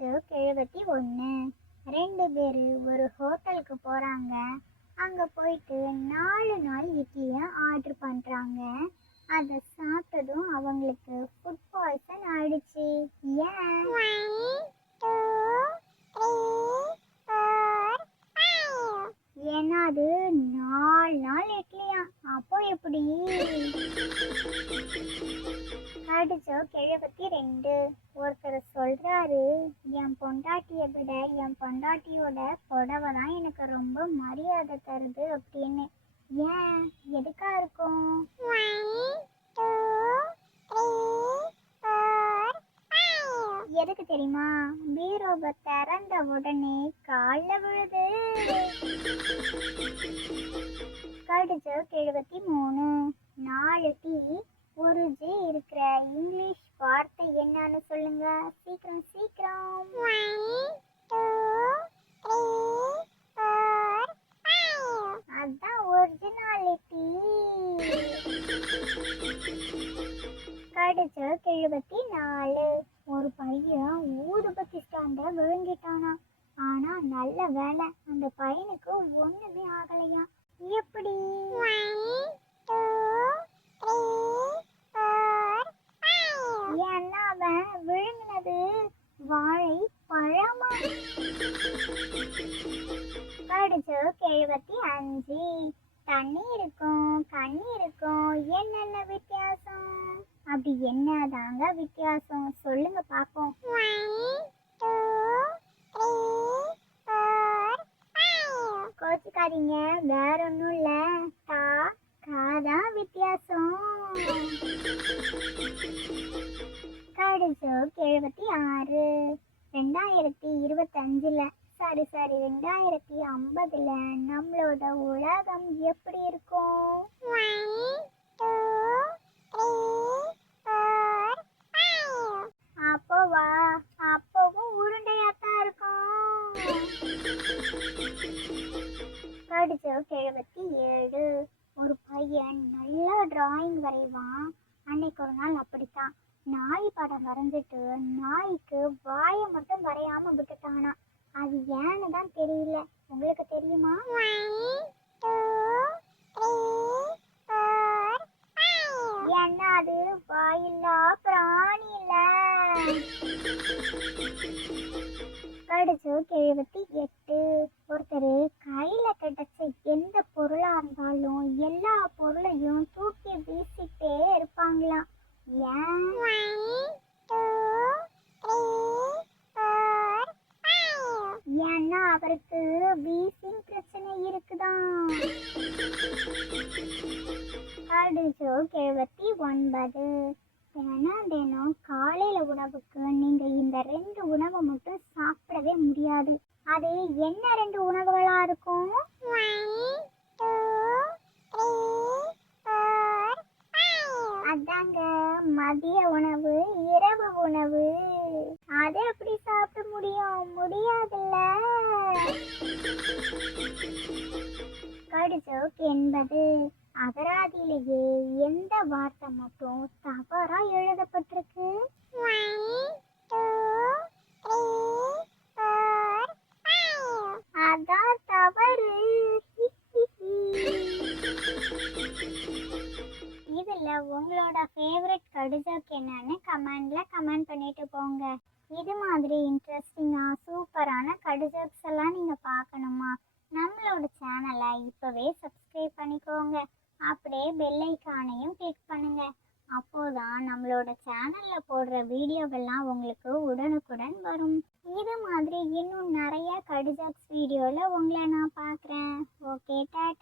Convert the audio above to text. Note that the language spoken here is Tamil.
ஜோக் 71. 2 பேர் ஒரு ஹோட்டலுக்கு போகிறாங்க. அங்கே போயிட்டு 4 நாள் இட்லியை ஆர்டர் பண்ணுறாங்க. அதை சாப்பிட்டதும் அவங்களுக்கு ஃபுட் பாய்சன் ஆயிடுச்சு. ஏன்? ஏன்னா அது 4 நாள் இட்லியா. அப்போ எப்படி? ஜோக் 72. ஒருத்தர் சொல்றாரு, என் பொண்டாட்டியை விட என் பொண்டாட்டியோட புடவை தான் எனக்கு ரொம்ப மரியாதை தருது அப்படின்னு. ஏன்? எதுக்கா இருக்கும்? எதுக்கு தெரியுமா? பீரோவை திறந்த உடனே காலில் விழுது. ஜோக் 73. 4 டீ 1 ஜே இருக்கிற இங்கிலீஷ் வார்த்தை என்னன்னு சொல்லுங்க. சீக்கிரம் சீக்கிரம். 1 2 3 4. அதான் ஒரிஜினாலிட்டி. ஜோக் 74. ஒரு பையன் ஊதுபத்தி ஸ்டாண்ட விழுங்கிட்டானா. ஆனா நல்ல வேலை, அந்த பையனுக்கு ஒண்ணுமே ஆகலையா. எப்படி? ஏன்னா அவன் விழுங்கினது வாழை பழமா. ஜோக் 75. தண்ணி இருக்கும், கண்ணி இருக்கும், என்னென்ன வித்தியாசம்? அப்படி என்னதாங்க வித்தியாசம் சொல்லுங்க பாப்போம். 1 2 3 4. கோச்சுக்காதீங்க, வேற ஒன்றும் இல்லை, தா காதான் வித்தியாசம். ஜோக் 76. 2025 சாரி 2050 நம்மளோட உலகம் எப்படி இருக்கும்? 1 2 3 4. அப்போவா? அப்பவும் உருண்டையாத்தான் இருக்கும். ஜோக் 77. ஒரு பையன் நல்லா டிராயிங் வரைவான். அன்னைக்கு ஒரு நாள் அப்படித்தான் நாய் படம் வரைஞ்சிட்டு நாய்க்கு வாயை மட்டும் வரையாம விட்டுட்டானா. அது ஏன்னு தான் தெரியல. உங்களுக்கு தெரியுமா? 1 2 3 4. ஏன்னா அது வாயில்லா பிராணி இல்ல. ஜோக் 78. ஒருத்தர் கையில கிடைச்ச எந்த பொருளா இருந்தாலும் எல்லா பொருளையும் தூக்கி வீசிட்டே இருப்பாங்களாம். ஏன்? 1 2 3 4. ஏன்னா அவருக்கு வீசிங் பிரச்சனை இருக்குதான். ஜோக் 79. தினம் காலையில உணவுக்கு நீங்க இந்த 2 உணவை மட்டும் சாப்பிடவே முடியாது. அது என்ன 2 உணவுகளா இருக்கும்? 1 2 3 4 5. அதாங்க மதிய உணவு, இரவு உணவு. அதை எப்படி சாப்பிட முடியும்? முடியாதுல்ல. ஜோக் 80. அகராதியிலேயே எந்த வார்த்தை மட்டும் தவறா எழுதப்பட்டிருக்கு? 1 2 3 4 5. அதான் தவறு. இதுல உங்களோட ஃபேவரட் கடிஜோக் என்னன்னு கமெண்ட் பண்ணிட்டு போங்க. இது மாதிரி இன்ட்ரெஸ்டிங்கா சூப்பரான கடிஜோக்ஸ் எல்லாம் நீங்க பார்க்கணுமா? நம்மளோட சேனலை இப்பவே சப்ஸ்கிரைப் பண்ணிக்கோங்க. அப்படியே பெல் ஐகானையும் கிளிக் பண்ணுங்க. அப்போதான் நம்மளோட சேனல்ல போடுற வீடியோவெல்லாம் உங்களுக்கு உடனுக்குடன் வரும். இது மாதிரி இன்னும் நிறைய கடிஜோக்ஸ் வீடியோல உங்களை நான் பார்க்குறேன். Okay, tata.